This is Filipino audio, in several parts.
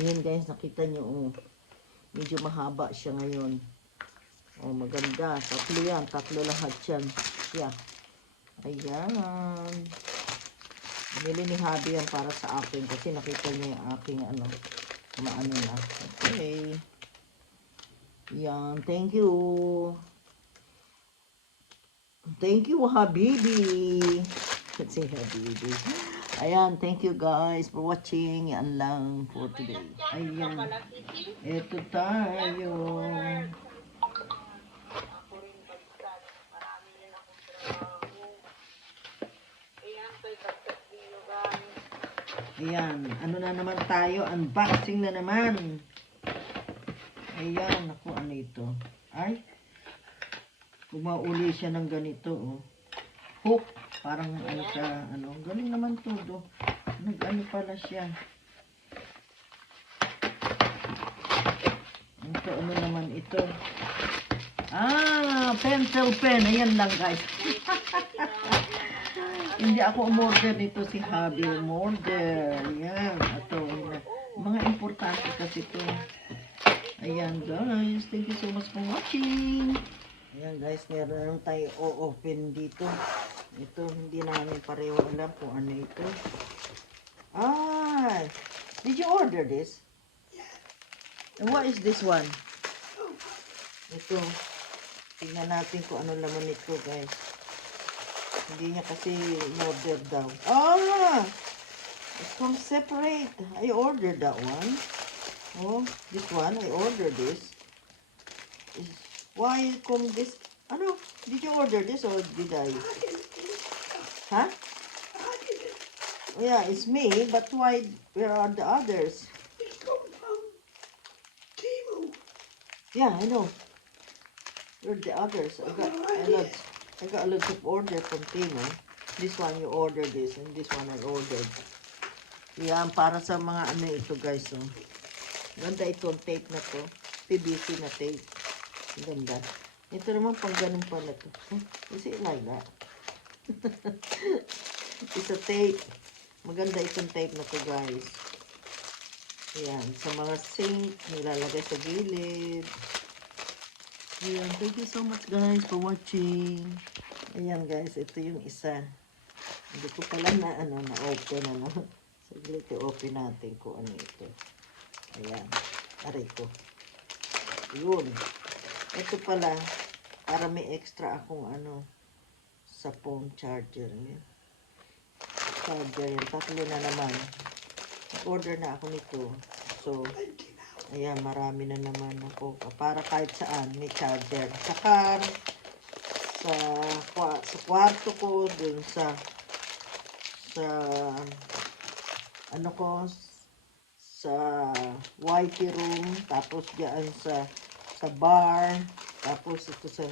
Ayan guys, nakita nyo, oh. Medyo mahaba siya ngayon. Oh, maganda. Tatlo yan. Tatlo lahat yan. Yeah. Ayan. Binili ni Habi yan para sa akin kasi nakita niya yung aking ano, maano na. Okay. Yan. Thank you. Thank you, Habibi. Let's say Habibi. Ayan, thank you guys for watching. Yan lang for today. Ayan. Ito tayo. Ayan, ano na naman tayo? Unboxing na naman. Ayan, ako ano ito? Ay, kumauli siya ng ganito, oh. Hook, parang ano sa, ano, galing naman to, do. Nag-ano pala siya. Ito, ano naman ito? Ah, pencil pen. Ayan lang, guys. Hindi ako umorder nito, si Habi umorder. Ayan, ito. Mga importante kasi ito. Ayan, guys. Thank you so much for watching. Ayan, guys. Meron tayo o-open dito. Ito, hindi namin pareho alam kung ano ito. Ah, did you order this? And what is this one? Ito. Tingnan natin kung ano laman nito, guys. Hindi niya kasi in-order daw. Ah! It comes separate. I ordered that one. Oh, this one. I ordered this. Why come this? Ano? Did you order this or did I? Huh? Oh, yeah, it's me. But why? Where are the others? It come from Temu. Yeah, I know. Where are the others? I got a lot of order from Temu. This one you ordered this, and this one I ordered. Yan, para sa mga ano ito guys. Oh. Ganda itong tape na to. PVC na tape. Ganda. Ito naman pang ganun pala to. Is it like that? It's a tape. Maganda itong tape na to guys. Ayan. Sa mga sink, nilalagay sa gilid. Ayan. Thank you so much guys for watching. Ayan guys. Ito yung isa. Hindi ko pala na ano na open ano. Saglit i-open natin kung ano ito. Ayan. Aray ko. Yun. Ito pala para may extra akong ano sa phone charger. Ayan. Charger yan. Tatlo na naman. Order na ako nito. So, ayan, marami na naman ako. Para kahit saan, may charger. Saka, sa kwarto ko, dun sa ano ko, sa whitey room, tapos diyan sa bar, tapos ito sa,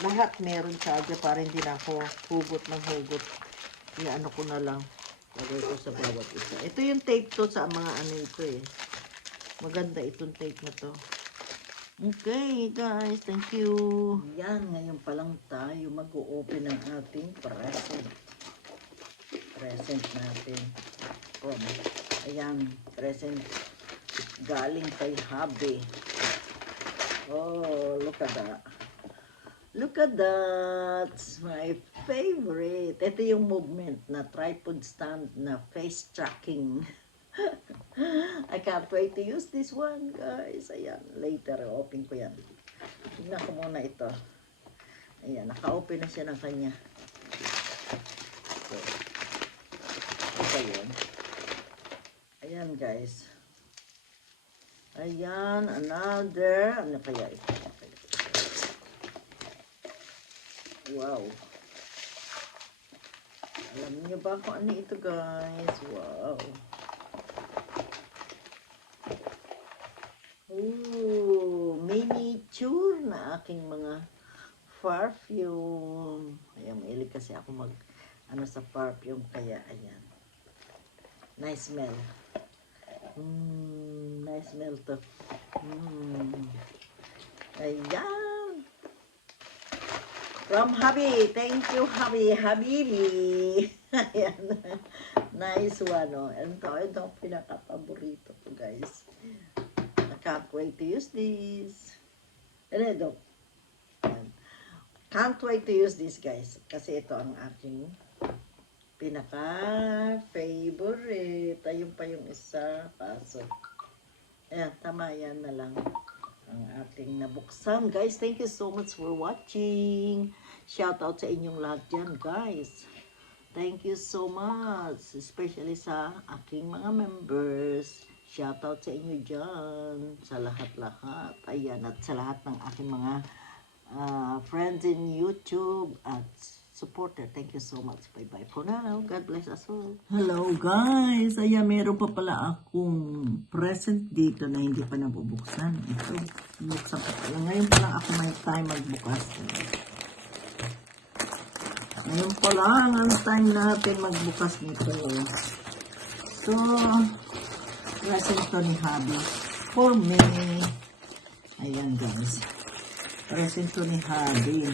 lahat meron charger para hindi na ako hugot ng hugot. Ano ko na lang. Lagay ko sa bawat isa. Ito yung tape to sa mga ano ito eh. Maganda itong tape na to. Okay guys, thank you. Yan, ngayon pa lang tayo mag-o-open ng ating present. Present natin. From, ayan, present galing kay Habi. Oh, look at that. Look at that. My favorite. Ito yung movement na tripod stand na face tracking. I can't wait to use this one, guys. Ayan, later, open ko yan. Tignan ko muna ito. Ayan, naka-open na siya ng kanya. So, ito yun. Ayan, guys. Ayan, another. Ano kaya ito? Wow. Alam niyo ba kung ano ito, guys? Wow. Ooh, miniature na aking mga perfume. Ayan, mahilig kasi ako mag, ano sa perfume, kaya, ayan. Nice smell. Nice smell to. Ayan. From Habi. Thank you, Habi. Habibi. Ayan. Nice one, oh. Ito ang pinaka-paborito ko, guys. I can't wait to use this. Ito. Can't wait to use this, guys. Kasi ito ang aking pinaka-favorite. Ayun pa yung isa. Pasok. Ayan, tama yan na lang ang ating nabuksan. Guys, thank you so much for watching. Shout out sa inyong lahat dyan, guys. Thank you so much, especially sa aking mga members. Shout out sa inyo dyan, sa lahat-lahat. Ayan, at sa lahat ng aking mga friends in YouTube at supporter. Thank you so much. Bye-bye for now. God bless us all. Hello guys! Ayan, meron pa pala akong present dito na hindi pa nabubuksan. Ito, buksan pa pala. Ngayon pa lang ako may time magbukas. Ngayon pa lang ang time natin magbukas nito. So, present to ni Habi for me. Ayan guys. Present to ni Habi.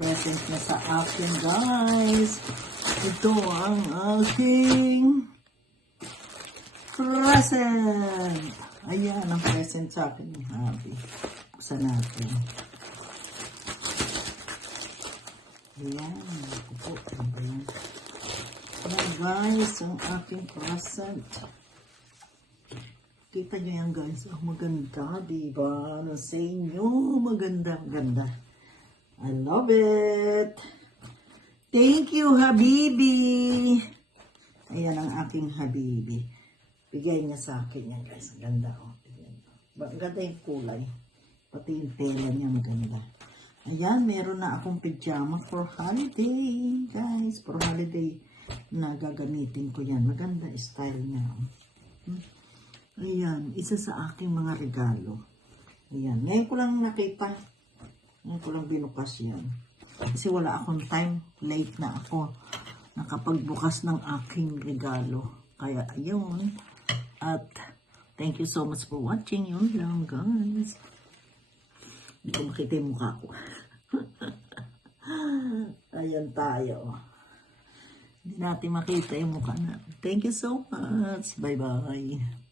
Present na sa akin guys. Ito ang aking present. Ayan ang present sa akin ni Habi. Buksan natin. Ayan, ito po. Ayan guys, ang aking present. Kita nyo yan guys, ang maganda, diba? Ano sa inyo? Maganda, maganda. I love it. Thank you, Habibi. Ayan ang aking Habibi. Bigay niya sa akin yan guys. Ang ganda, oh. Ang ganda yung kulay. Pati yung tela niya maganda. Ayan, meron na akong pajama for holiday, guys. For holiday na gagamitin ko yan. Maganda style niya. Ayan, isa sa aking mga regalo. Ayan, ngayon ko lang nakita. Ngayon ko lang binukas yan. Kasi wala akong time. Late na ako nakapagbukas ng aking regalo. Kaya, ayun. At, thank you so much for watching. Yun lang, guys. Hindi ko makita yung mukha ko. Ayan tayo. Hindi natin makita yung mukha na. Thank you so much. Bye-bye.